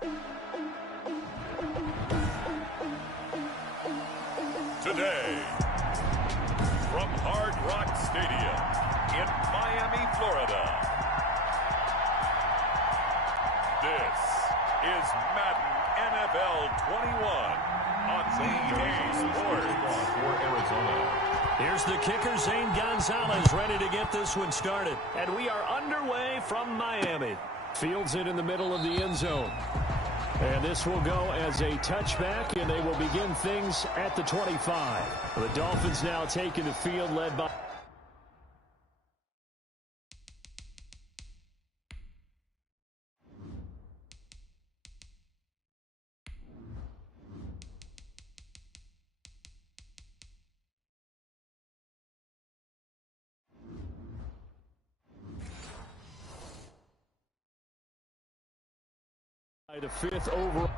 Today, from Hard Rock Stadium in Miami, Florida, this is Madden NFL 21 on EA Sports. For Arizona. Here's the kicker, Zane Gonzalez, ready to get this one started. And we are underway from Miami. Fields it in the middle of the end zone. And this will go as a touchback, and they will begin things at the 25. The Dolphins now taking the field, led by... the 5th overall.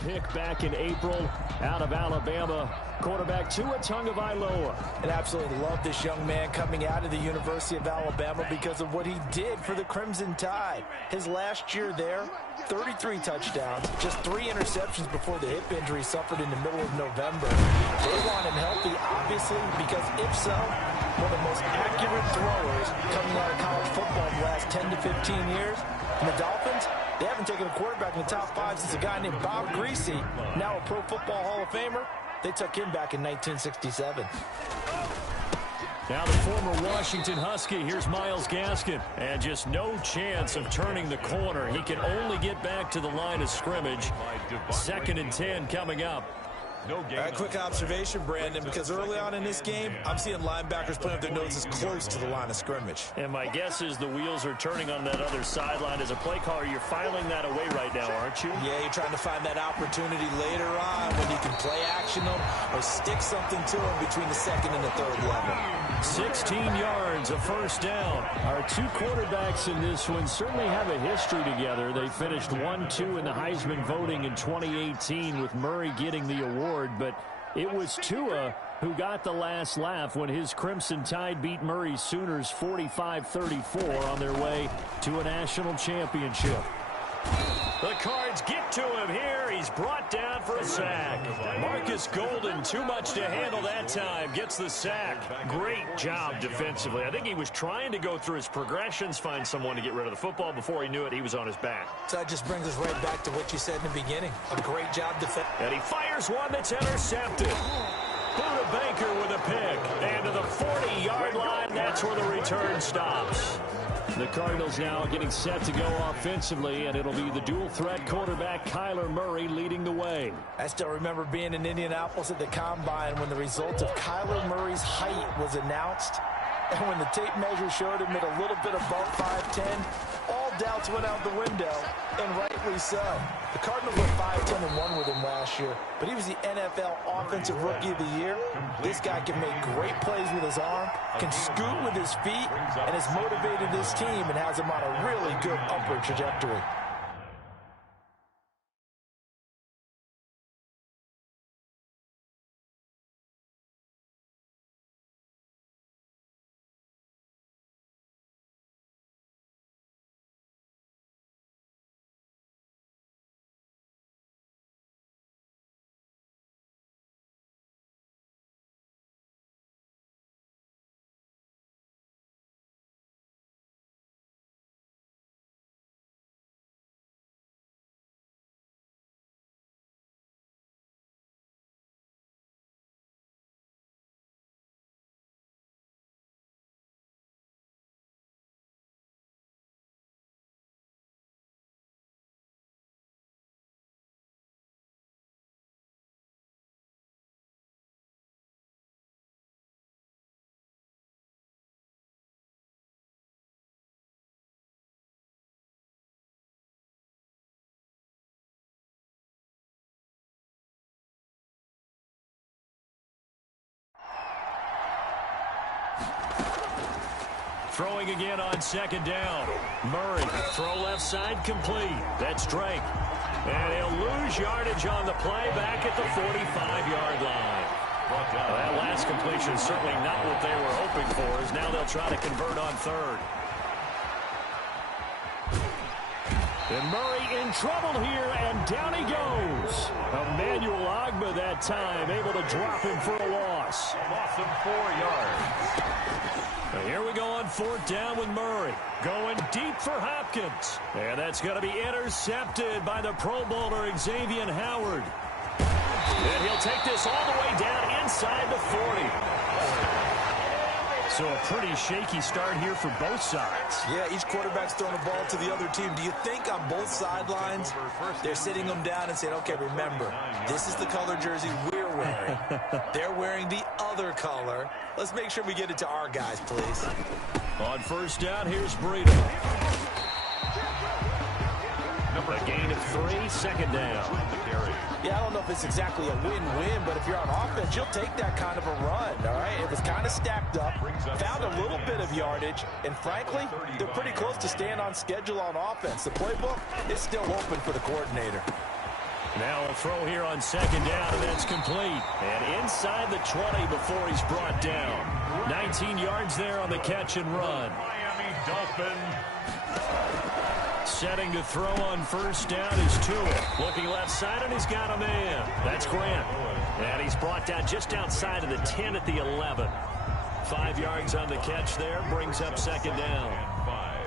Pick back in April out of Alabama. Quarterback Tua Tagovailoa. And absolutely love this young man coming out of the University of Alabama because of what he did for the Crimson Tide. His last year there, 33 touchdowns, just 3 interceptions before the hip injury suffered in the middle of November. They want him healthy, obviously, because if so, one of the most accurate throwers coming out of college football in the last 10 to 15 years. And the Dolphins, they haven't taken a quarterback in the top 5 since a guy named Bob Greasy, now a Pro Football Hall of Famer. They took him back in 1967. Now the former Washington Husky, here's Myles Gaskin. And just no chance of turning the corner. He can only get back to the line of scrimmage. 2nd and 10 coming up. A quick observation, Brandon, because early on in this game, I'm seeing linebackers putting up their noses close to the line of scrimmage. And my guess is the wheels are turning on that other sideline. As a play caller, you're filing that away right now, aren't you? Yeah, you're trying to find that opportunity later on when you can play action them or stick something to them between the 2nd and the 3rd level. 16 yards, a 1st down. Our 2 quarterbacks in this one certainly have a history together. They finished 1-2 in the Heisman voting in 2018 with Murray getting the award. But it was Tua who got the last laugh when his Crimson Tide beat Murray's Sooners 45-34 on their way to a national championship. The Cards get to him here. He's brought down for a sack. Marcus Golden, too much to handle that time, gets the sack. Great job defensively. I think he was trying to go through his progressions, find someone to get rid of the football. Before he knew it, he was on his back. So that just brings us right back to what you said in the beginning. A great job defending. And he fires one that's intercepted. Buda Baker with a pick. And to the 40-yard line, that's where the return stops. The Cardinals now getting set to go offensively, and it'll be the dual-threat quarterback Kyler Murray leading the way. I still remember being in Indianapolis at the Combine when the result of Kyler Murray's height was announced. And when the tape measure showed him at a little bit above 5'10", all doubts went out the window, and rightly so. The Cardinals were 5-10-1 with him last year, but he was the NFL Offensive Rookie of the Year. This guy can make great plays with his arm, can scoot with his feet, and has motivated this team and has him on a really good upward trajectory. Throwing again on 2nd down. Murray, throw left side complete. That's Drake. And he'll lose yardage on the play back at the 45-yard line. That last completion certainly not what they were hoping for, as now they'll try to convert on third. And Murray in trouble here, and down he goes. Emmanuel Ogbah that time, able to drop him for a loss. Loss of 4 yards. And here we go on 4th down with Murray. Going deep for Hopkins. And that's going to be intercepted by the Pro Bowler Xavier Howard. And he'll take this all the way down inside the 40. So a pretty shaky start here for both sides. Yeah, each quarterback's throwing a ball to the other team. Do you think on both sidelines they're sitting them down and saying, okay, remember, this is the color jersey we're wearing. They're wearing the other color. Let's make sure we get it to our guys, please. On 1st down, here's Breida. A gain of 3, 2nd down. Yeah, I don't know if it's exactly a win-win, but if you're on offense, you'll take that kind of a run, all right? It was kind of stacked up, found a little bit of yardage, and frankly, they're pretty close to staying on schedule on offense. The playbook is still open for the coordinator. Now a throw here on 2nd down, and that's complete. And inside the 20 before he's brought down. 19 yards there on the catch and run. Miami Dolphins. Setting to throw on 1st down is Tua. Looking left side, and he's got a man. That's Grant. And he's brought down just outside of the 10 at the 11. 5 yards on the catch there, brings up 2nd down.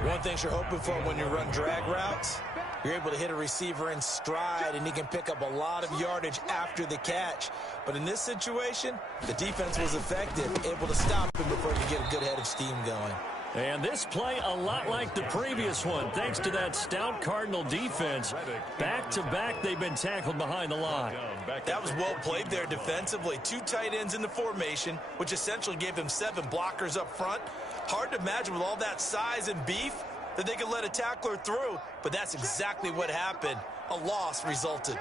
One thing you're hoping for when you run drag routes, you're able to hit a receiver in stride, and he can pick up a lot of yardage after the catch. But in this situation, the defense was effective, able to stop him before he could get a good head of steam going. And this play a lot like the previous one, thanks to that stout Cardinal defense. Back-to-back, they've been tackled behind the line. That was well played there defensively. 2 tight ends in the formation, which essentially gave him 7 blockers up front. Hard to imagine with all that size and beef that they could let a tackler through, but that's exactly what happened. A loss resulted.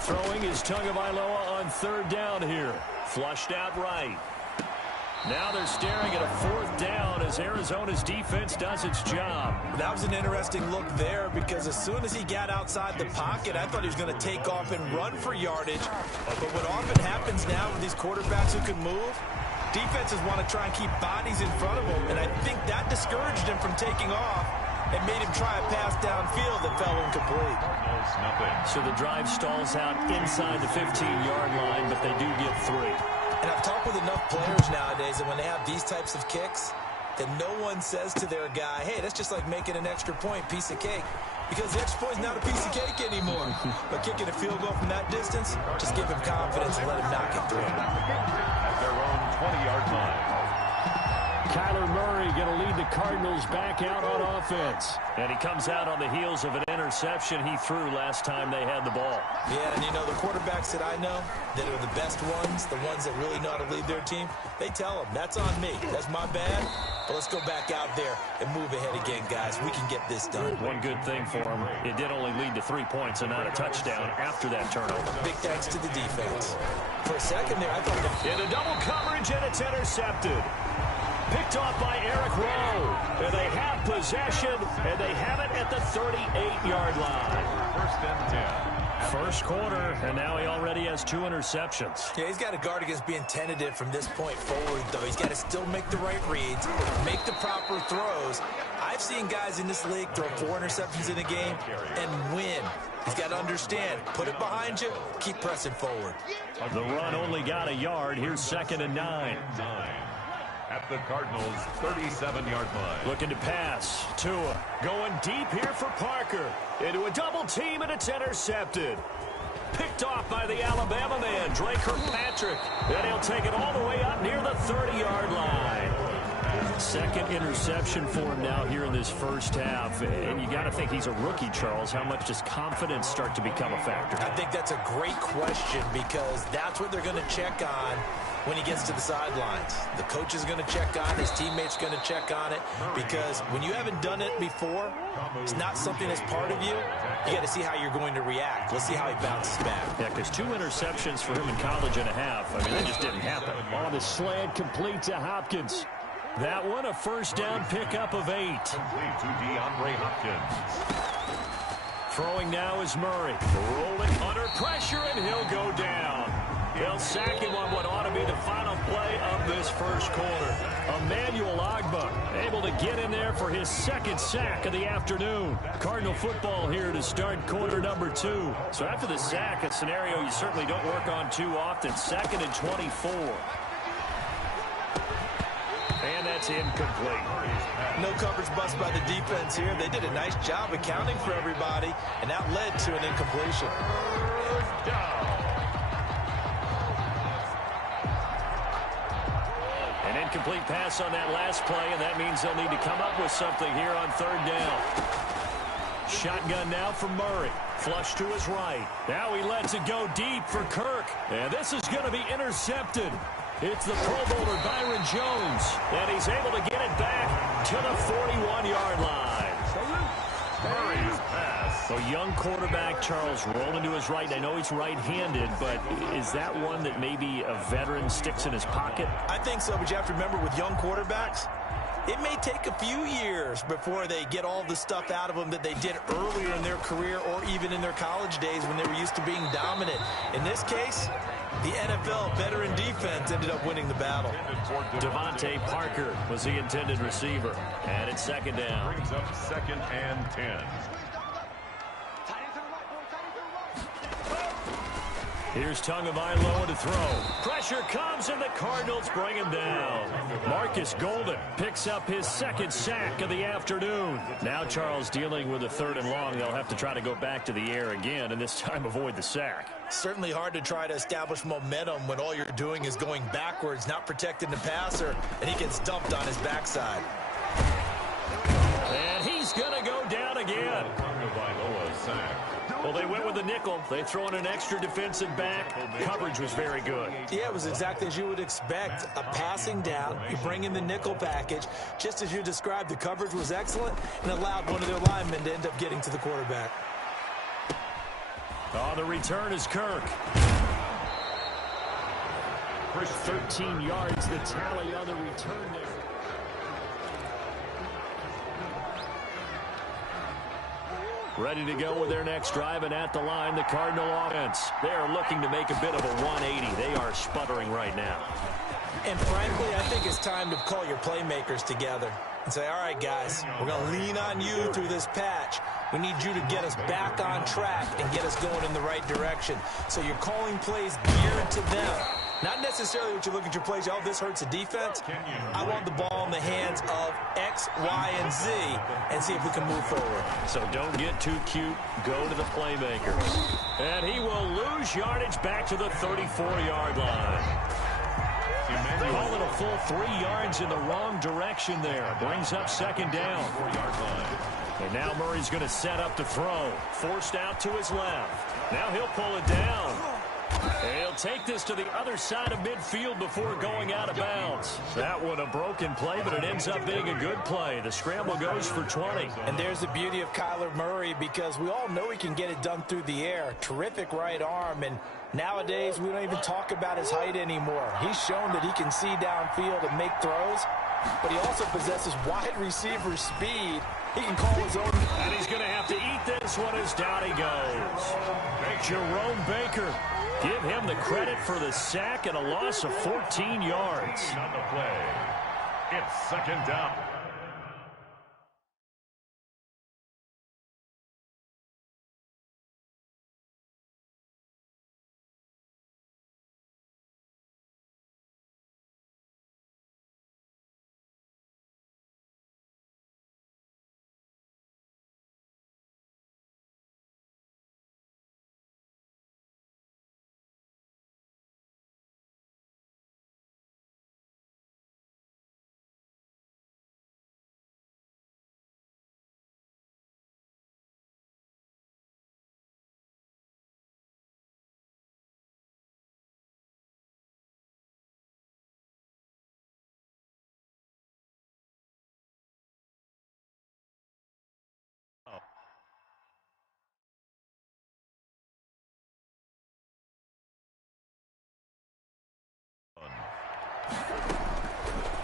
Throwing is Tagovailoa on 3rd down here. Flushed out right. Now they're staring at a 4th down as Arizona's defense does its job. That was an interesting look there because as soon as he got outside the pocket, I thought he was going to take off and run for yardage. But what often happens now with these quarterbacks who can move, defenses want to try and keep bodies in front of them, and I think that discouraged him from taking off and made him try a pass downfield that fell incomplete. So the drive stalls out inside the 15-yard line, but they do get 3. And I've talked with enough players nowadays that when they have these types of kicks, that no one says to their guy, hey, that's just like making an extra point, piece of cake. Because the extra point is not a piece of cake anymore. But kicking a field goal from that distance, just give him confidence and let him knock it through. At their own 20-yard line. Kyler Murray going to lead the Cardinals back out on offense. And he comes out on the heels of an interception he threw last time they had the ball. Yeah, and you know, the quarterbacks that I know that are the best ones, the ones that really know how to lead their team, they tell them, that's on me. That's my bad. But let's go back out there and move ahead again, guys. We can get this done. One good thing for him, it did only lead to 3 points and not a touchdown after that turnover. Big thanks to the defense. For a second there, I thought into double coverage, and it's intercepted. Picked off by Eric Rowe. And they have possession, and they have it at the 38-yard line. 1st and 10. First quarter, and now he already has 2 interceptions. Yeah, he's got to guard against being tentative from this point forward, though. He's got to still make the right reads, make the proper throws. I've seen guys in this league throw 4 interceptions in a game and win. He's got to understand, put it behind you, keep pressing forward. The run only got a yard. Here's 2nd and 9. At the Cardinals' 37-yard line. Looking to pass. Tua going deep here for Parker. Into a double team, and it's intercepted. Picked off by the Alabama man, Dre Kirkpatrick. And he'll take it all the way up near the 30-yard line. 2nd interception for him now here in this first half. And you got to think he's a rookie, Charles. How much does confidence start to become a factor? I think that's a great question because that's what they're going to check on when he gets to the sidelines. The coach is going to check on it. His teammates going to check on it because when you haven't done it before, it's not something that's part of you. You got to see how you're going to react. Let's see how he bounces back. Yeah, because 2 interceptions for him in college and a half. I mean, that just didn't happen. On the slant, complete to Hopkins. That one, a 1st down pickup of 8. Complete to DeAndre Hopkins. Throwing now is Murray. Rolling under pressure, and he'll go down. They'll sack him on what ought to be the final play of this first quarter. Emmanuel Ogbah able to get in there for his second sack of the afternoon. Cardinal football here to start quarter number 2. So after the sack, a scenario you certainly don't work on too often. 2nd and 24. And that's incomplete. No coverage bust by the defense here. They did a nice job accounting for everybody, and that led to an incompletion. An incomplete pass on that last play, and that means they'll need to come up with something here on 3rd down. Shotgun now for Murray. Flush to his right. Now he lets it go deep for Kirk. And this is going to be intercepted. It's the Pro Bowler Byron Jones. And he's able to get it back to the 41-yard line. Murray's pass. So young quarterback Charles rolling to his right. I know he's right-handed, but is that one that maybe a veteran sticks in his pocket? I think so, but you have to remember with young quarterbacks, it may take a few years before they get all the stuff out of them that they did earlier in their career or even in their college days when they were used to being dominant. In this case, the NFL veteran defense ended up winning the battle. Devontae Parker was the intended receiver. And it's 2nd down. Brings up 2nd and 10. Here's Tagovailoa to throw. Pressure comes, and the Cardinals bring him down. Marcus Golden picks up his 2nd sack of the afternoon. Now Charles dealing with a 3rd and long. They'll have to try to go back to the air again, and this time avoid the sack. Certainly hard to try to establish momentum when all you're doing is going backwards, not protecting the passer, and he gets dumped on his backside. And he's going to go down again. Well, they went with the nickel. They throw in an extra defensive back. Coverage was very good. Yeah, it was exactly as you would expect. A passing down. You bring in the nickel package. Just as you described, the coverage was excellent and allowed one of their linemen to end up getting to the quarterback. Oh, the return is Kirk. First 13 yards, the tally on the return there. Ready to go with their next drive, and at the line, the Cardinal offense. They are looking to make a bit of a 180. They are sputtering right now. And frankly, I think it's time to call your playmakers together and say, all right, guys, we're going to lean on you through this patch. We need you to get us back on track and get us going in the right direction. So you're calling plays geared to them. Not necessarily what you look at your plays, oh, this hurts the defense. I want the ball in the hands of X, Y, and Z and see if we can move forward. So don't get too cute. Go to the playmakers. And he will lose yardage back to the 34-yard line. Call it a full 3 yards in the wrong direction there. Brings up 2nd down. 4-yard line. And now Murray's going to set up to throw. Forced out to his left. Now he'll pull it down. And he'll take this to the other side of midfield before going out of bounds. That one a broken play, but it ends up being a good play. The scramble goes for 20. And there's the beauty of Kyler Murray, because we all know he can get it done through the air. Terrific right arm, and nowadays we don't even talk about his height anymore. He's shown that he can see downfield and make throws, but he also possesses wide receiver speed. He can call his own. And he's going to have to eat this one as down he goes. Jerome Baker. Give him the credit for the sack and a loss of 14 yards. On the play. It's 2nd down.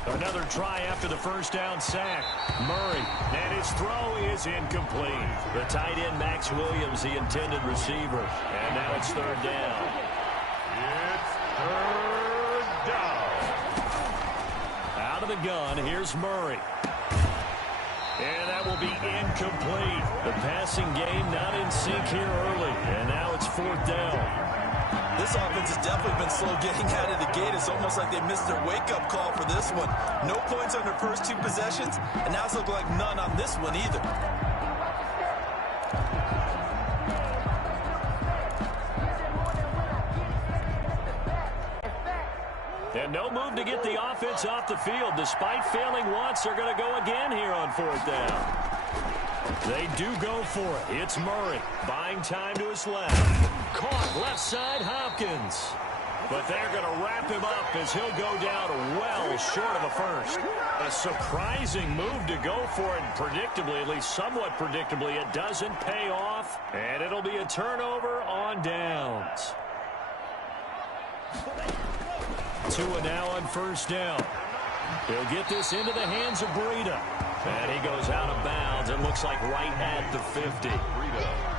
Another try after the first down sack. Murray, and his throw is incomplete. The tight end, Max Williams, the intended receiver. And now it's third down. It's third down. Out of the gun, here's Murray. And that will be incomplete. The passing game not in sync here early. And now it's fourth down. This offense has definitely been slow getting out of the gate. It's almost like they missed their wake-up call for this one. No points on their first two possessions, and now it's looking like none on this one either. And no move to get the offense off the field. Despite failing once, they're going to go again here on fourth down. They do go for it. It's Murray buying time to his left. Caught left side, Hopkins. But they're going to wrap him up as he'll go down well short of a first. A surprising move to go for it. Predictably, at least somewhat predictably, it doesn't pay off. And it'll be a turnover on downs. Tua now on first down. He'll get this into the hands of Breida. And he goes out of bounds. It looks like right at the 50.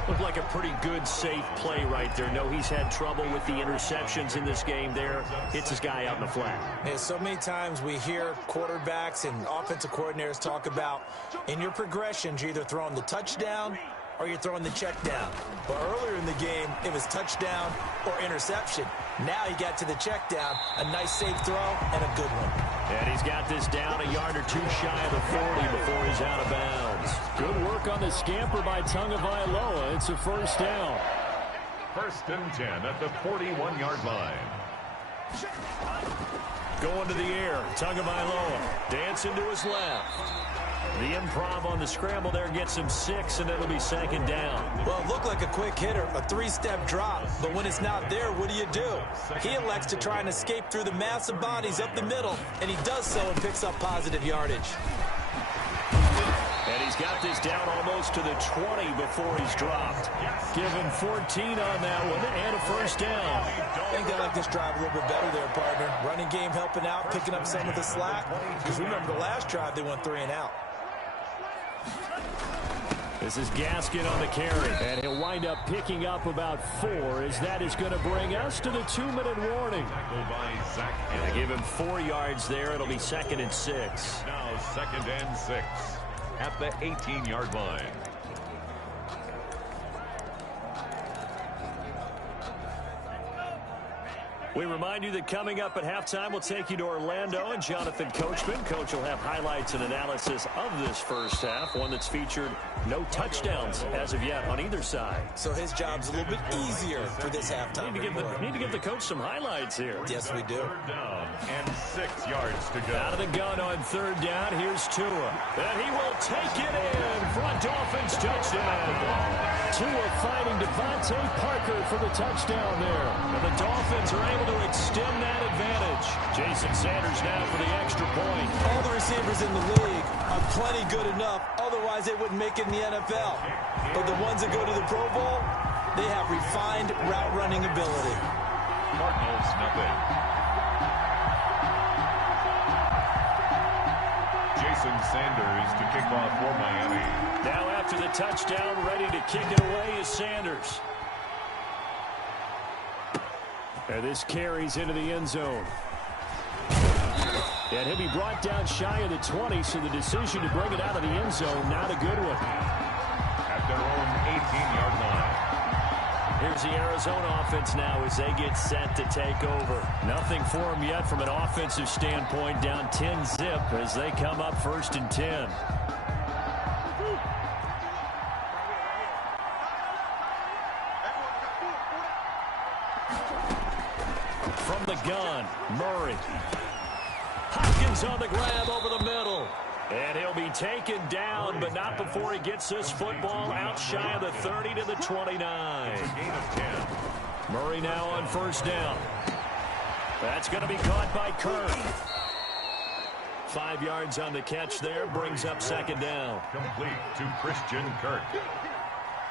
Looked like a pretty good, safe play right there. No, he's had trouble with the interceptions in this game there. Hits his guy out in the flat. Yeah, so many times we hear quarterbacks and offensive coordinators talk about in your progressions, you're either throwing the touchdown or you're throwing the check down. But earlier in the game, it was touchdown or interception. Now he got to the check down, a nice safe throw, and a good one. And he's got this down a yard or two shy of the 40 before he's out of bounds. Good work on the scamper by Tagovailoa. It's a first down. First and 10 at the 41-yard line. Going to the air, Tagovailoa dancing to his left. The improv on the scramble there gets him 6, and it'll be second down. Well, it looked like a quick hitter, a three-step drop. But when it's not there, what do? He elects to try and escape through the massive bodies up the middle, and he does so and picks up positive yardage. And he's got this down almost to the 20 before he's dropped. Give him 14 on that one and a first down. I think they like this drive a little bit better there, partner. Running game helping out, picking up some of the slack. Because remember, the last drive they went 3 and out. This is Gaskin on the carry, and he'll wind up picking up about 4 as that is going to bring us to the 2-minute warning. And they give him 4 yards there. It'll be second and 6. Now second and 6 at the 18-yard line. We remind you that coming up at halftime, we'll take you to Orlando and Jonathan Coachman. Coach will have highlights and analysis of this first half, one that's featured no touchdowns as of yet on either side. So his job's a little bit easier for this halftime. Need to give the coach some highlights here. Yes, we do. Third down and 6 yards to go. Out of the gun on third down, here's Tua. And he will take it in for a Dolphins touchdown. Tua fighting Devontae Parker for the touchdown there. And the Dolphins are able to extend that advantage. Jason Sanders now for the extra point. All the receivers in the league are plenty good enough. Otherwise, they wouldn't make it in the NFL. But the ones that go to the Pro Bowl, they have refined route running ability. Cardinals, nothing. Jason Sanders to kick off for Miami. Now after the touchdown, ready to kick it away is Sanders. And this carries into the end zone. And he'll be brought down shy of the 20, so the decision to bring it out of the end zone, not a good one. At their own 18-yard line. Here's the Arizona offense now as they get set to take over. Nothing for them yet from an offensive standpoint, down 10-zip as they come up first and 10. From the gun, Murray. Hopkins on the grab over the middle. And he'll be taken down, but not before he gets this football out shy of the 30 to the 29. Gain of 10. Murray now on first down. That's going to be caught by Kirk. 5 yards on the catch there, brings up second down. Complete to Christian Kirk.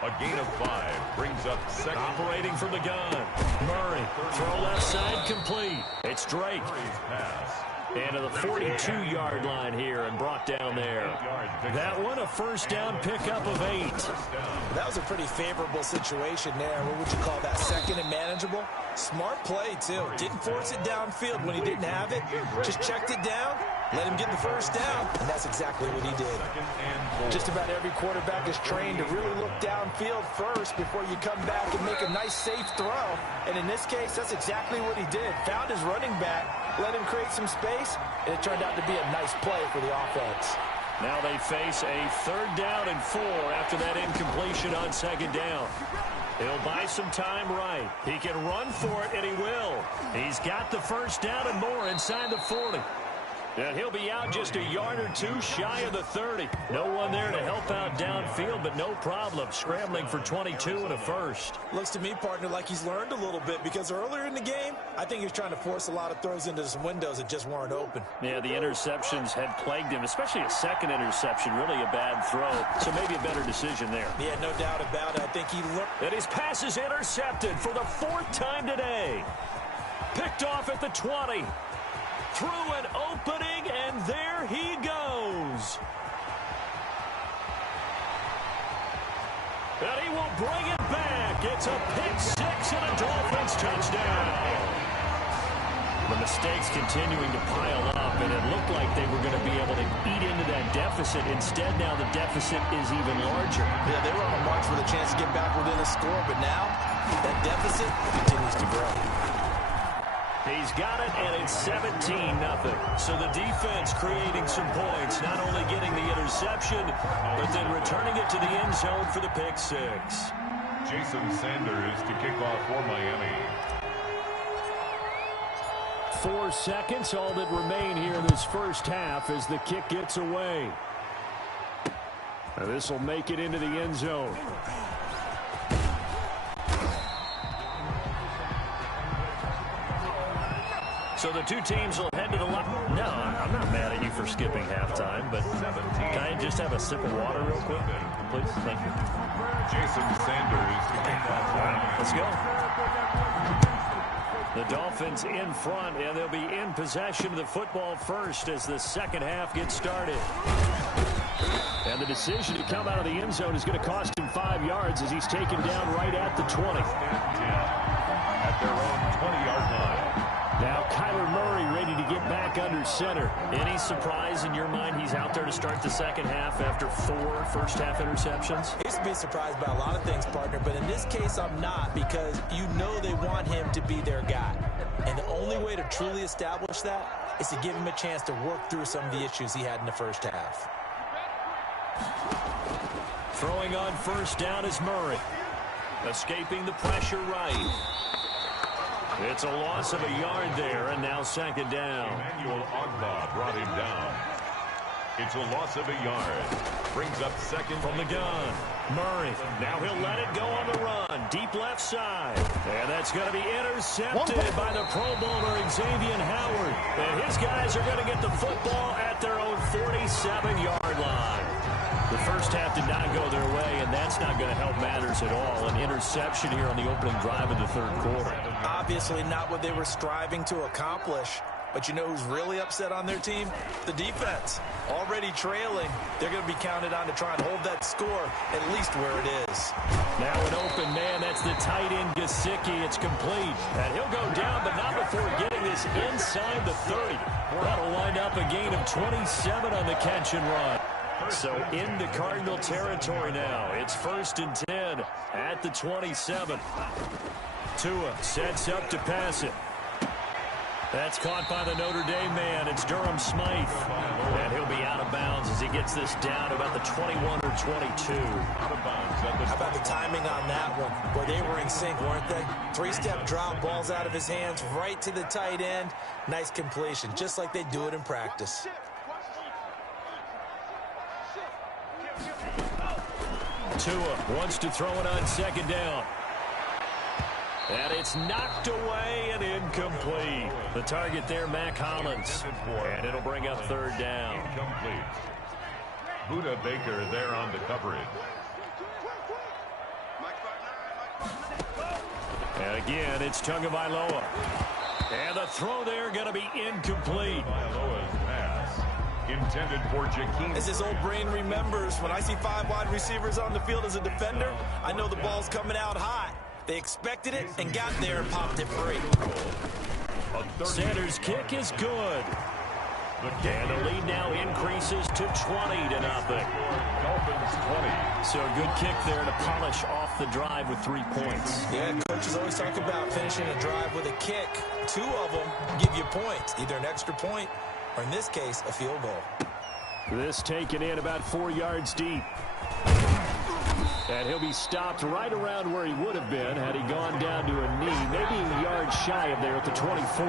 A gain of 5 brings up second. Operating from the gun. Murray, throw left side complete. It's Drake. Murray's pass And to the 42-yard line here and brought down there. That one a first down pickup of 8. That was a pretty favorable situation there. What would you call that? Second and manageable? Smart play, too. Didn't force it downfield when he didn't have it. Just checked it down, let him get the first down, and that's exactly what he did. Just about every quarterback is trained to really look downfield first before you come back and make a nice, safe throw. And in this case, that's exactly what he did. Found his running back, let him create some space, and it turned out to be a nice play for the offense. Now they face a 3rd down and 4 after that incompletion on 2nd down. He'll buy some time right. He can run for it, and he will. He's got the first down and more inside the 40. And he'll be out just a yard or two shy of the 30. No one there to help out downfield, but no problem. Scrambling for 22 and a first. Looks to me, partner, like he's learned a little bit because earlier in the game, I think he was trying to force a lot of throws into some windows that just weren't open. Yeah, the interceptions had plagued him, especially a second interception. Really a bad throw, so maybe a better decision there. Yeah, no doubt about it. I think he learned. And his pass is intercepted for the 4th time today. Picked off at the 20. Through an opening, and there he goes. And he will bring it back. It's a pick-6 and a Dolphins touchdown. The mistakes continuing to pile up, and it looked like they were going to be able to eat into that deficit. Instead, now the deficit is even larger. Yeah, they were on a march with a chance to get back within a score, but now that deficit continues to grow. He's got it, and it's 17-0. So the defense creating some points, not only getting the interception, but then returning it to the end zone for the pick-6. Jason Sanders to kick off for Miami. 4 seconds, all that remain here in this first half as the kick gets away. Now this will make it into the end zone. So the two teams will head to the line. No, I'm not mad at you for skipping halftime, but can I just have a sip of water real quick, please? Thank you. Jason Sanders to kick off. All right, let's go. The Dolphins in front, and they'll be in possession of the football first as the second half gets started. And the decision to come out of the end zone is going to cost him 5 yards as he's taken down right at the 20. At their own 20-yard line. Now Kyler Murray ready to get back under center. Any surprise in your mind he's out there to start the second half after 4 first-half interceptions? I used to be surprised by a lot of things, partner, but in this case I'm not, because you know they want him to be their guy. And the only way to truly establish that is to give him a chance to work through some of the issues he had in the first half. Throwing on first down is Murray. Escaping the pressure right. It's a loss of a yard there, and now second down. Emmanuel Ogbah brought him down. It's a loss of a yard. Brings up second from the gun. Murray, now he'll let it go on the run. Deep left side. And that's going to be intercepted by the Pro Bowler Xavier Howard. And his guys are going to get the football at their own 47-yard line. The first half did not go their way, and that's not going to help matters at all. An interception here on the opening drive of the third quarter. Obviously not what they were striving to accomplish. But you know who's really upset on their team? The defense. Already trailing. They're going to be counted on to try and hold that score at least where it is. Now an open man. That's the tight end, Gesicki. It's complete. And he'll go down, but not before getting this inside the 30. That'll wind up a gain of 27 on the catch and run. So into Cardinal territory now. It's 1st and 10 at the 27. Tua sets up to pass it. That's caught by the Notre Dame man. It's Durham Smythe. And he'll be out of bounds as he gets this down about the 21 or 22. Out of bounds. How about the timing on that one? Boy, they were in sync, weren't they? 3-step drop, ball's out of his hands, right to the tight end. Nice completion, just like they do it in practice. Tua wants to throw it on second down. And it's knocked away and incomplete. The target there, Mac Hollins. And it'll bring up third down. Incomplete. Buda Baker there on the coverage. And again, it's Tagovailoa. And the throw there going to be incomplete. Pass intended for Jakeem. As his old brain remembers, when I see 5 wide receivers on the field as a defender, I know the ball's coming out high. They expected it and got there and popped it free. Sanders' kick is good. And the lead now increases to 20-0. Dolphins 20. So a good kick there to polish off the drive with 3 points. Yeah, coaches always talk about finishing a drive with a kick. 2 of them give you points, either an extra point or, in this case, a field goal. This taken in about 4 yards deep. And he'll be stopped right around where he would have been had he gone down to a knee, maybe a yard shy of there at the 24.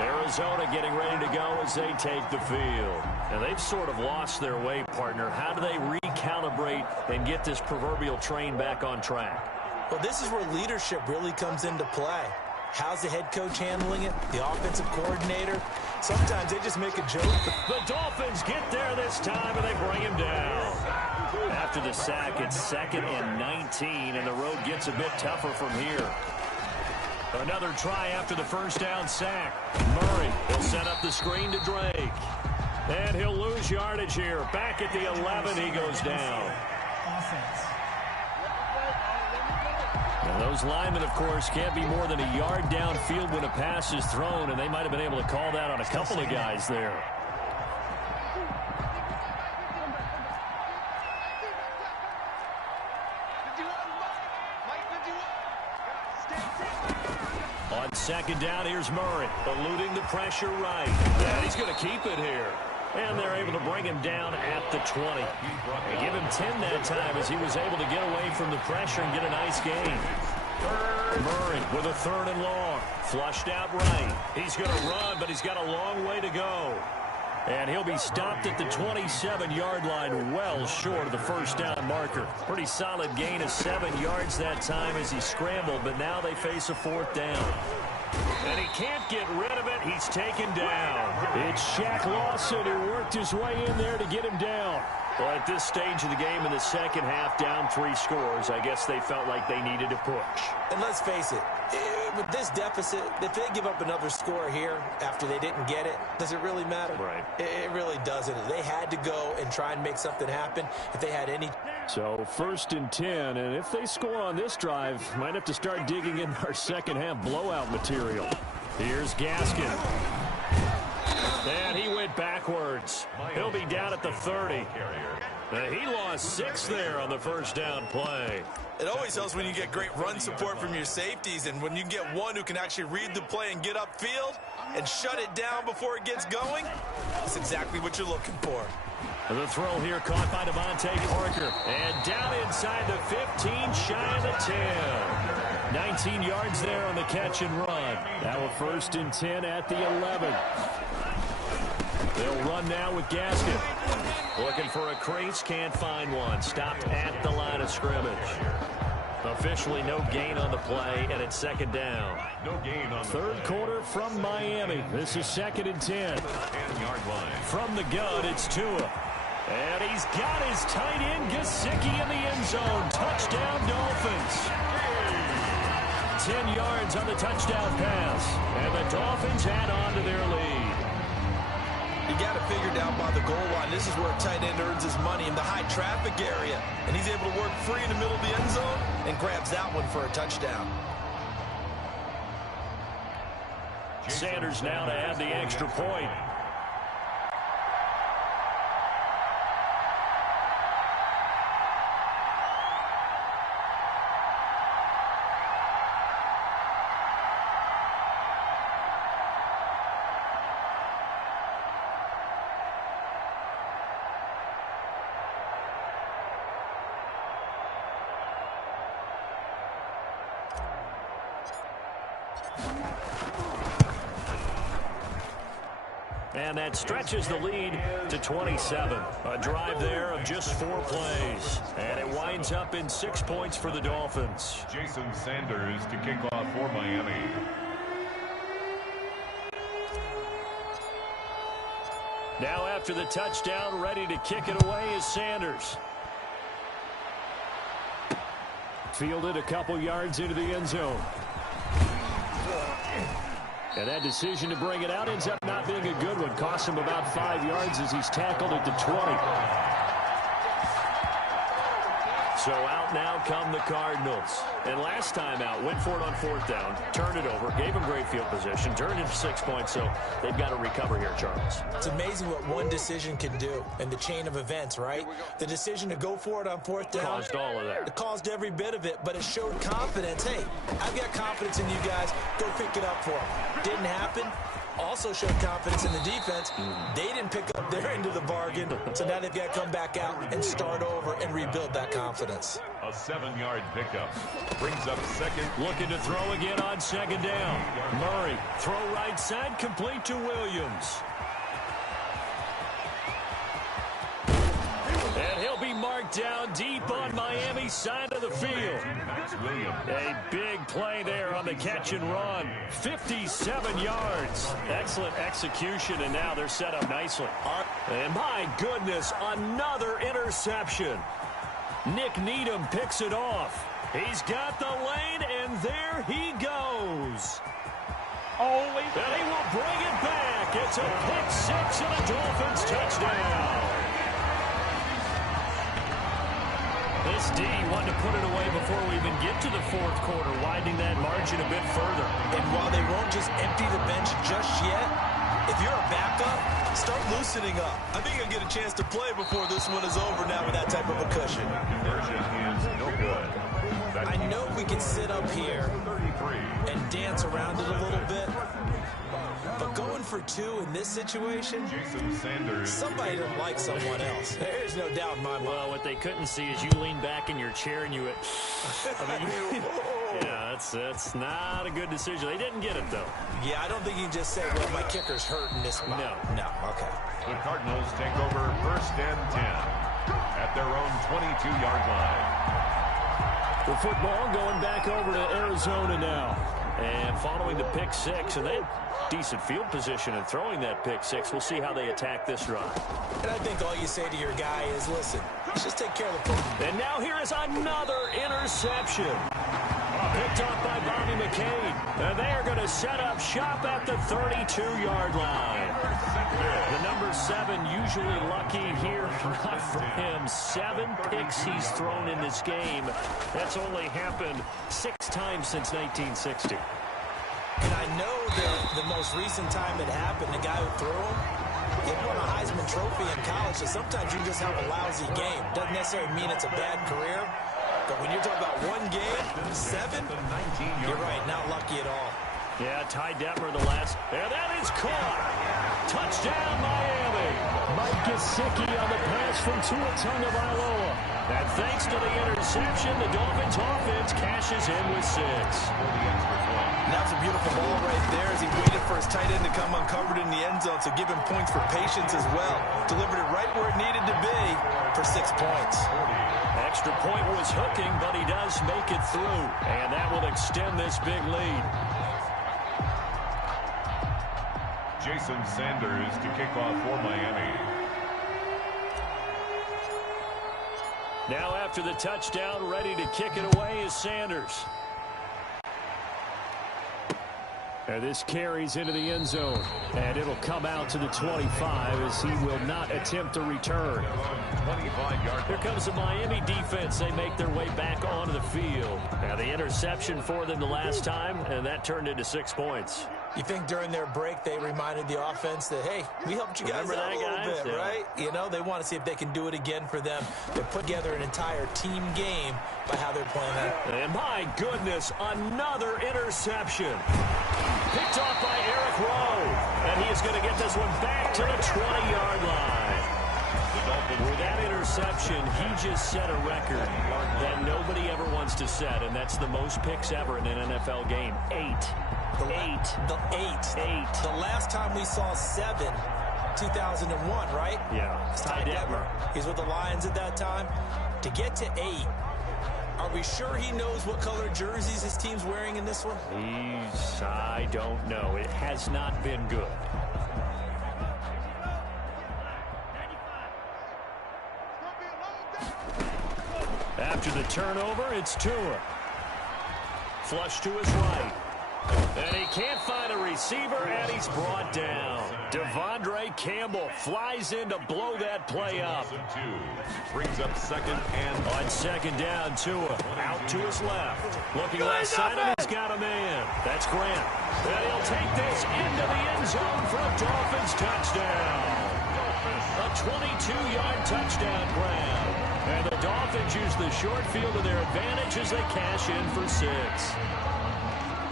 Arizona getting ready to go as they take the field. And they've sort of lost their way, partner. How do they recalibrate and get this proverbial train back on track? Well, this is where leadership really comes into play. How's the head coach handling it? The offensive coordinator? Sometimes they just make a joke. The Dolphins get there this time, and they bring him down. After the sack, it's 2nd and 19, and the road gets a bit tougher from here. Another try after the first down sack. Murray will set up the screen to Drake. And he'll lose yardage here. Back at the 11, he goes down. And those linemen, of course, can't be more than a yard downfield when a pass is thrown, and they might have been able to call that on a couple of guys there. On 2nd down, here's Murray, eluding the pressure right. And he's going to keep it here. And they're able to bring him down at the 20. They give him 10 that time as he was able to get away from the pressure and get a nice gain. Murray with a 3rd and long. Flushed out right. He's going to run, but he's got a long way to go. And he'll be stopped at the 27-yard line, well short of the first down marker. Pretty solid gain of 7 yards that time as he scrambled, but now they face a 4th down. And he can't get rid of it. He's taken down. It's Shaq Lawson who worked his way in there to get him down. Well, at this stage of the game in the second half, down 3 scores, I guess they felt like they needed to push. And let's face it, with this deficit, if they give up another score here after they didn't get it, does it really matter? Right. It really doesn't. They had to go and try and make something happen if they had any. So 1st and 10, and if they score on this drive, might have to start digging in our second half blowout material. Here's Gaskin. And he went backwards. He'll be down at the 30. He lost 6 there on the first down play. It always helps when you get great run support from your safeties, and when you get one who can actually read the play and get upfield and shut it down before it gets going, that's exactly what you're looking for. The throw here caught by Devontae Parker. And down inside the 15, shy of the 10. 19 yards there on the catch and run. Now a 1st and 10 at the 11. They'll run now with Gaskin. Looking for a crease, can't find one. Stopped at the line of scrimmage. Officially no gain on the play, and it's 2nd down. No gain on the 3rd quarter from Miami. This is 2nd and 10. 10-yard line. From the gun, it's Tua. And he's got his tight end, Gesicki, in the end zone. Touchdown, Dolphins. 10 yards on the touchdown pass. And the Dolphins add on to their lead. You got to figure down by the goal line. This is where a tight end earns his money, in the high traffic area. And he's able to work free in the middle of the end zone and grabs that one for a touchdown. Sanders now to add the extra point. And that stretches the lead to 27. A drive there of just 4 plays. And it winds up in 6 points for the Dolphins. Jason Sanders to kick off for Miami. Now after the touchdown, ready to kick it away is Sanders. Fielded a couple yards into the end zone. And that decision to bring it out ends up not being a good one. Costs him about 5 yards as he's tackled at the 20. So out now come the Cardinals. And last time out, went for it on 4th down, turned it over, gave them great field position, turned it to 6 points, so they've got to recover here, Charles. It's amazing what one decision can do in the chain of events, right? The decision to go for it on 4th down. Caused all of that. It caused every bit of it, but it showed confidence. Hey, I've got confidence in you guys. Go pick it up for them. Didn't happen. Also showed confidence in the defense. They didn't pick up their end of the bargain, so now they've got to come back out and start over and rebuild that confidence. A 7-yard pickup brings up second. Looking to throw again on 2nd down. Murray, throw right side, complete to Williams. And he'll be marked down deep on Miami's side of the field. A big play there on the catch and run. 57 yards. Excellent execution, and now they're set up nicely. And my goodness, another interception. Nick Needham picks it off. He's got the lane, and there he goes. And he will bring it back. It's a pick 6 and a Dolphins touchdown. This D wanted to put it away before we even get to the 4th quarter, widening that margin a bit further. And while they won't just empty the bench just yet, if you're a backup, start loosening up. I think you'll get a chance to play before this one is over now with that type of a cushion. Conversion is no good. I know we can sit up here and dance around it a little bit, but going for 2 in this situation, Jason Sanders. Somebody doesn't like someone else. There's no doubt in my mind. Well, what they couldn't see is you lean back in your chair and you went, yeah, that's not a good decision. They didn't get it, though. Yeah, I don't think you can just say, well, my kicker's hurting this spot. No, okay. The Cardinals take over 1st and 10 at their own 22-yard line. The football going back over to Arizona now. And following the pick 6, and they had decent field position in throwing that pick 6. We'll see how they attack this drive. And I think all you say to your guy is, listen, let's just take care of the football. And now here is another interception. Picked up by Bobby McCain. And they are going to set up shop at the 32-yard line. The number 7 usually lucky here. Not for him. 7 picks he's thrown in this game. That's only happened 6 times since 1960. And I know that the most recent time it happened, the guy who threw him, he won a Heisman Trophy in college, so sometimes you just have a lousy game. Doesn't necessarily mean it's a bad career, but when you're talking about 1 game, 7, you're right, not lucky at all. Yeah, Ty Detmer the last. And that is caught. Touchdown, Miami. Mike Gesicki on the pass from Tua Tagovailoa. And thanks to the interception, the Dolphins offense cashes in with 6. That's a beautiful ball right there as he waited for his tight end to come uncovered in the end zone, so give him points for patience as well. Delivered it right where it needed to be for 6 points. Extra point was hooking, but he does make it through. And that will extend this big lead. Jason Sanders to kick off for Miami. Now after the touchdown, ready to kick it away is Sanders. And this carries into the end zone. And it'll come out to the 25 as he will not attempt a return. 25-yard. Here comes the Miami defense. They make their way back onto the field. Now the interception for them the last time, and that turned into 6 points. You think during their break they reminded the offense that, hey, we helped you guys out a little bit, right? You know, they want to see if they can do it again for them. They put together an entire team game by how they're playing that. And my goodness, another interception. Picked off by Eric Rowe. And he is going to get this one back to the 20-yard line. With that interception, he just set a record that nobody ever wants to set, and that's the most picks ever in an NFL game. 8. The last time we saw 7, 2001, right? Yeah. It's Ty Detmer. He's with the Lions at that time. To get to 8, are we sure he knows what color jerseys his team's wearing in this one? I don't know. It has not been good. After the turnover, it's Tua. Flush to his right. And he can't find a receiver, and he's brought down. Devondre Campbell flies in to blow that play up. Brings up second and on second down, Tua out to his left. Looking left side, and he's got a man. That's Grant. And he'll take this into the end zone for a Dolphins touchdown. A 22-yard touchdown grab. And the Dolphins use the short field to their advantage as they cash in for 6.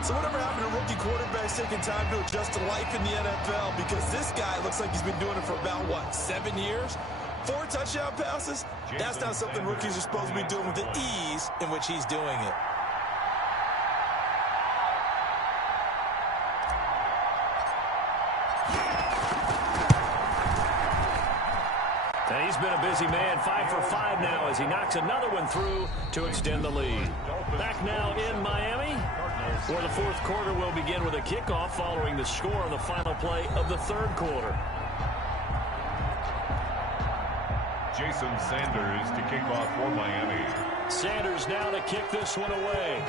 So whatever happened to rookie quarterbacks taking time to adjust to life in the NFL? Because this guy looks like he's been doing it for about, 7 years? 4 touchdown passes? That's not something rookies are supposed to be doing with the ease in which he's doing it. He's been a busy man, 5 for 5 now as he knocks another one through to extend the lead. Back now in Miami, where the fourth quarter will begin with a kickoff following the score on the final play of the third quarter. Jason Sanders to kick off for Miami. Sanders now to kick this one away.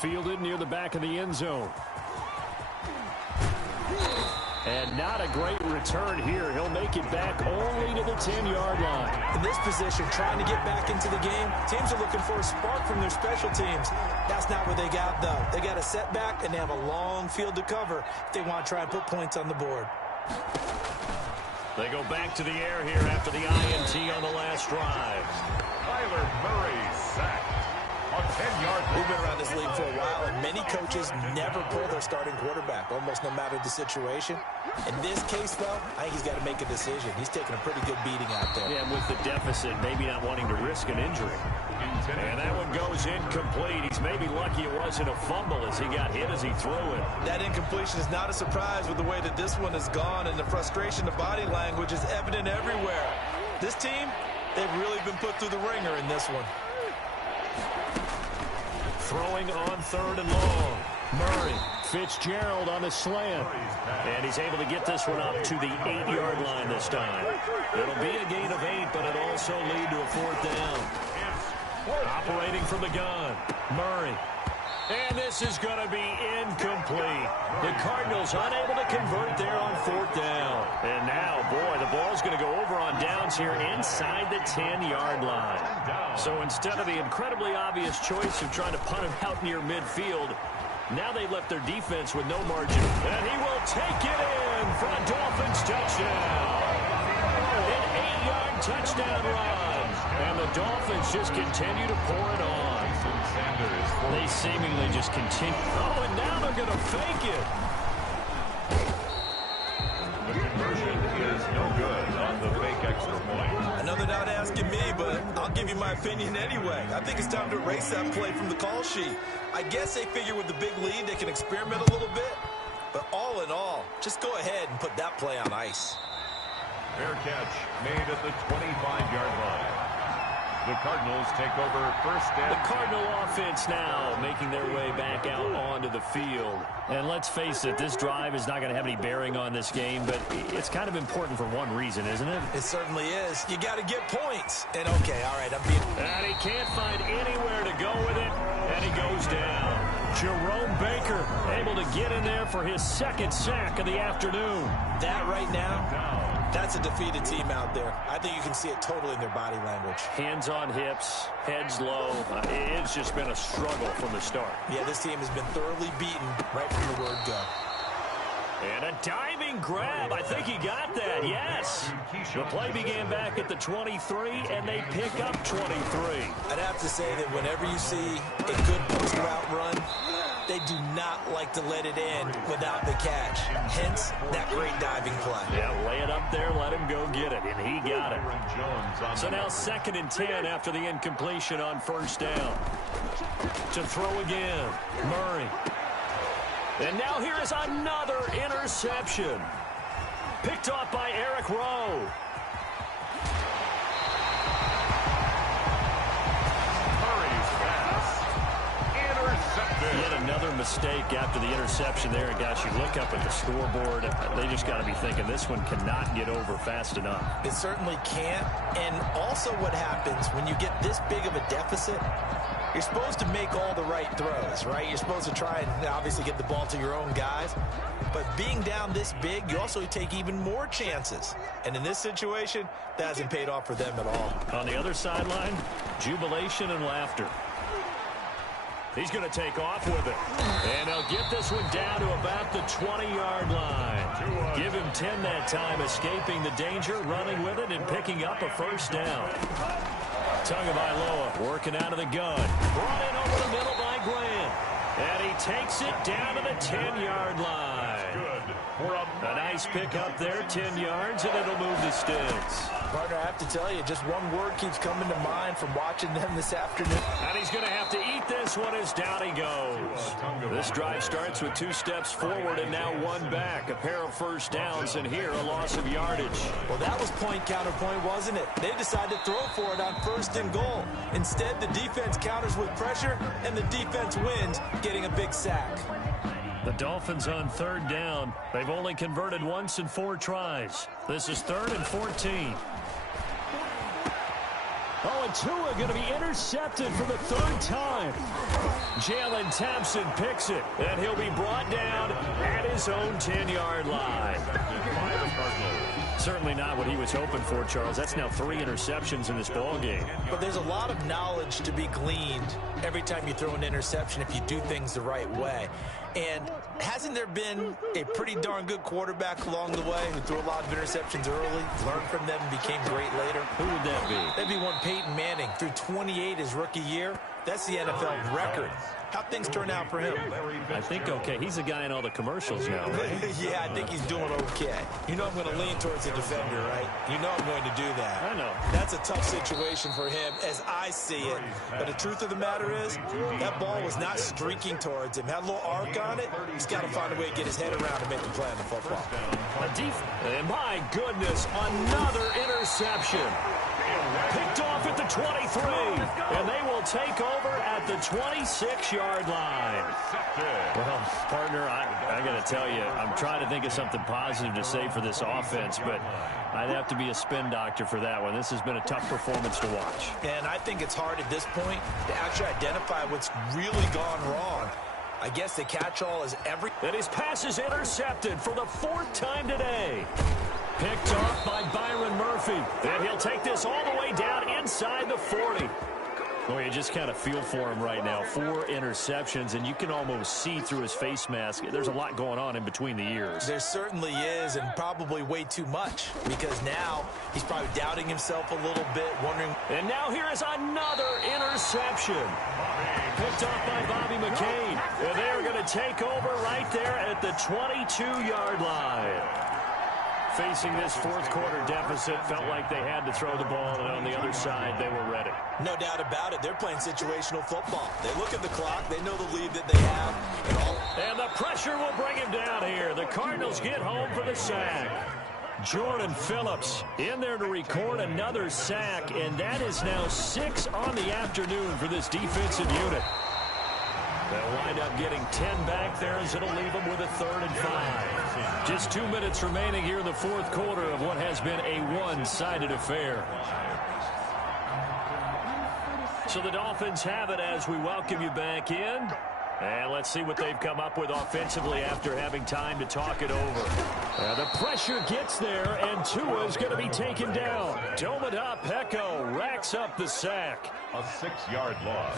Fielded near the back of the end zone. And not a great return here. He'll make it back only to the 10-yard line. In this position, trying to get back into the game, teams are looking for a spark from their special teams. That's not what they got, though. They got a setback, and they have a long field to cover if they want to try and put points on the board. They go back to the air here after the INT on the last drive. Kyler Murray sacked. On 10-yard line. We've been around this league for a while, and many coaches never pull their starting quarterback, almost no matter the situation. In this case, though, I think he's got to make a decision. He's taking a pretty good beating out there. Yeah, with the deficit, maybe not wanting to risk an injury. And that one goes incomplete. He's maybe lucky it wasn't a fumble as he got hit as he threw it. That incompletion is not a surprise with the way that this one has gone, and the frustration of body language is evident everywhere. This team, they've really been put through the ringer in this one. Throwing on third and long. Murray. Fitzgerald on the slant. And he's able to get this one up to the 8-yard line this time. It'll be a gain of 8, but it'll also lead to a fourth down. Operating from the gun. Murray. And this is going to be incomplete. The Cardinals unable to convert there on fourth down. And now, boy, the ball's going to go over on downs here inside the 10-yard line. So instead of the incredibly obvious choice of trying to punt him out near midfield, now they've left their defense with no margin. And he will take it in for a Dolphins touchdown. An 8-yard touchdown run. And the Dolphins just continue to pour it on. They seemingly just continue. Oh, and now they're going to fake it. The conversion is no good on the fake extra point. I know they're not asking me, but I'll give you my opinion anyway. I think it's time to erase that play from the call sheet. I guess they figure with the big lead they can experiment a little bit. But all in all, just go ahead and put that play on ice. Fair catch made at the 25-yard line. The Cardinals take over first down. The Cardinal offense now making their way back out onto the field. And let's face it, this drive is not going to have any bearing on this game, but it's kind of important for one reason, isn't it? It certainly is. You got to get points. And okay, all right, I'm being... And he can't find anywhere to go with it, and he goes down. Jerome Baker able to get in there for his second sack of the afternoon. That right now... That's a defeated team out there. I think you can see it totally in their body language. Hands on hips, heads low. It's just been a struggle from the start. Yeah, this team has been thoroughly beaten right from the word go. And a diving grab. I think he got that, yes. The play began back at the 23, and they pick up 23. I'd have to say that whenever you see a good post route run, they do not like to let it in without the catch. Hence, that great diving play. Yeah, lay it up there, let him go get it, and he got it. So now 2nd and 10 after the incompletion on first down. To throw again, Murray. And now here is another interception. Picked off by Eric Rowe. Yet another mistake after the interception there. And guys, you look up at the scoreboard, they just got to be thinking this one cannot get over fast enough. It certainly can't. And also what happens when you get this big of a deficit, You're supposed to make all the right throws, right? You're supposed to try and obviously get the ball to your own guys. But being down this big, you also take even more chances. And in this situation, that hasn't paid off for them at all. On the other sideline, jubilation and laughter. He's going to take off with it. And they'll get this one down to about the 20-yard line. Give him 10 that time, escaping the danger, running with it, and picking up a first down. Tagovailoa working out of the gun. Brought in over the middle by Grant. And he takes it down to the 10-yard line. A nice pick up there, 10 yards, and it'll move the sticks. Partner, I have to tell you, just one word keeps coming to mind from watching them this afternoon. And he's going to have to eat this one as down he goes. This drive starts with 2 steps forward and now 1 back. A pair of first downs, and here a loss of yardage. Well, that was point counterpoint, wasn't it? They decided to throw for it on 1st and goal. Instead, the defense counters with pressure, and the defense wins, getting a big sack. The Dolphins on 3rd down. They've only converted once in 4 tries. This is 3rd and 14. Oh, and Tua going to be intercepted for the 3rd time. Jalen Thompson picks it, and he'll be brought down at his own 10-yard line. Certainly not what he was hoping for, Charles. That's now 3 interceptions in this ball game. But there's a lot of knowledge to be gleaned every time you throw an interception if you do things the right way. And hasn't there been a pretty darn good quarterback along the way who threw a lot of interceptions early, learned from them, and became great later? Who would that be? That'd be one Peyton Manning. Threw 28 his rookie year. That's the NFL record. How'd things turn out for him? I think okay. He's a guy in all the commercials now, right? Yeah, I think he's doing okay. You know I'm going to lean towards the defender, right? You know I'm going to do that. I know. That's a tough situation for him as I see it. But the truth of the matter is, that ball was not streaking towards him. Had a little arc on it. He's got to find a way to get his head around and make the play on the football. And my goodness, another interception. Picked off at the 23, and they will take over at the 26-yard line. Well, partner, I got to tell you, I'm trying to think of something positive to say for this offense, but I'd have to be a spin doctor for that one. This has been a tough performance to watch. And I think it's hard at this point to actually identify what's really gone wrong. I guess the catch-all is And his pass is intercepted for the 4th time today. Picked off by Byron Murphy. And he'll take this all the way down inside the 40. Well, you just kind of feel for him right now. 4 interceptions, and you can almost see through his face mask. There's a lot going on in between the ears. There certainly is, and probably way too much, because now he's probably doubting himself a little bit, wondering. And now here is another interception. Picked off by Bobby McCain. And they are going to take over right there at the 22-yard line. Facing this 4th quarter deficit, felt like they had to throw the ball, and on the other side, they were ready. No doubt about it. They're playing situational football. They look at the clock. They know the lead that they have. And the pressure will bring him down here. The Cardinals get home for the sack. Jordan Phillips in there to record another sack, and that is now 6 on the afternoon for this defensive unit. They'll wind up getting 10 back there as it'll leave them with a 3rd and 5. Just 2 minutes remaining here in the 4th quarter of what has been a one-sided affair. So the Dolphins have it as we welcome you back in. And let's see what they've come up with offensively after having time to talk it over. The pressure gets there, and Tua's going to be taken down. Dome it up. Pecco racks up the sack. A 6-yard loss.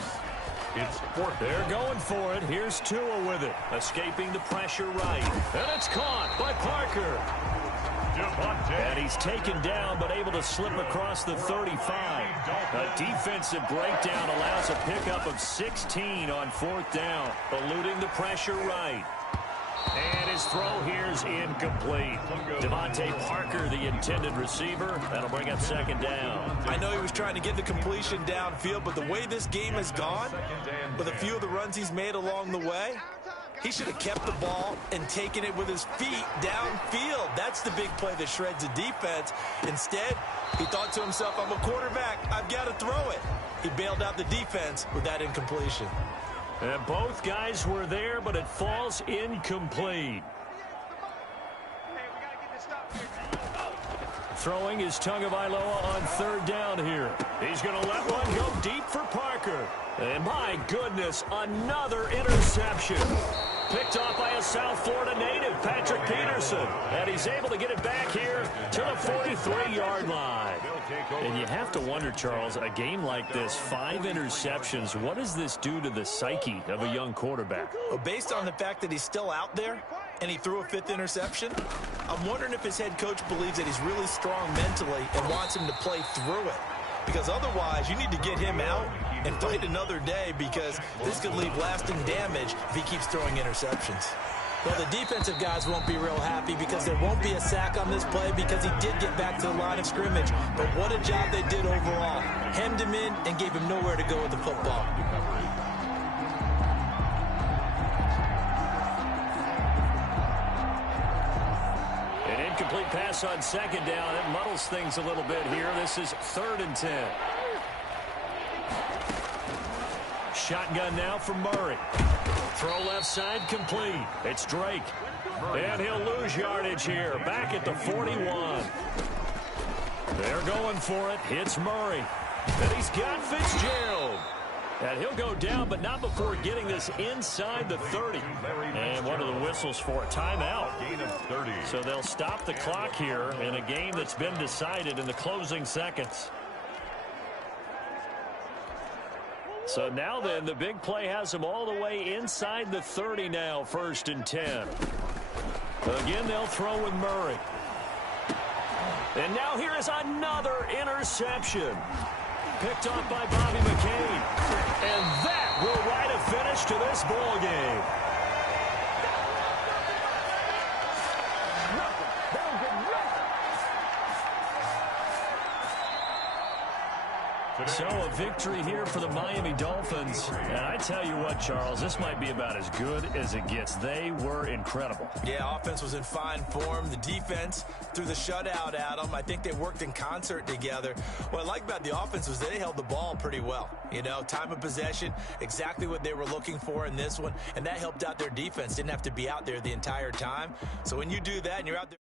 It's 4th. They're going for it. Here's Tua with it. Escaping the pressure right. And it's caught by Parker. And he's taken down, but able to slip across the 35. A defensive breakdown allows a pickup of 16 on 4th down. Eluding the pressure right. And his throw here is incomplete. Devontae Parker, the intended receiver. That'll bring up 2nd down. I know he was trying to get the completion downfield, but the way this game has gone, with a few of the runs he's made along the way, he should have kept the ball and taken it with his feet downfield. That's the big play that shreds the defense. Instead, he thought to himself, I'm a quarterback. I've got to throw it. He bailed out the defense with that incompletion. And both guys were there, but it falls incomplete. Throwing is Tagovailoa on 3rd down here. He's going to let one go deep for Parker. And my my goodness, another interception. Picked off by a South Florida native, Patrick Peterson. And he's able to get it back here to the 43-yard line. And you have to wonder, Charles, a game like this, 5 interceptions, what does this do to the psyche of a young quarterback? Well, based on the fact that he's still out there and he threw a 5th interception, I'm wondering if his head coach believes that he's really strong mentally and wants him to play through it. Because otherwise, you need to get him out and fight another day, because this could leave lasting damage if he keeps throwing interceptions. Well, the defensive guys won't be real happy because there won't be a sack on this play because he did get back to the line of scrimmage. But what a job they did overall. Hemmed him in and gave him nowhere to go with the football. An incomplete pass on 2nd down. It muddles things a little bit here. This is 3rd and 10. Shotgun now for Murray. Throw left side complete. It's Drake. And he'll lose yardage here. Back at the 41. They're going for it. It's Murray. And he's got Fitzgerald. And he'll go down, but not before getting this inside the 30. And one of the whistles for a timeout. So they'll stop the clock here in a game that's been decided in the closing seconds. So now then, the big play has them all the way inside the 30 now, 1st and 10. Again, they'll throw with Murray. And now here is another interception. Picked off by Bobby McCain. And that will write a finish to this ball game. So a victory here for the Miami Dolphins. And I tell you what, Charles, this might be about as good as it gets. They were incredible. Yeah, offense was in fine form. The defense threw the shutout at them. I think they worked in concert together. What I like about the offense was they held the ball pretty well. You know, time of possession, exactly what they were looking for in this one. And that helped out their defense. Didn't have to be out there the entire time. So when you do that and you're out there.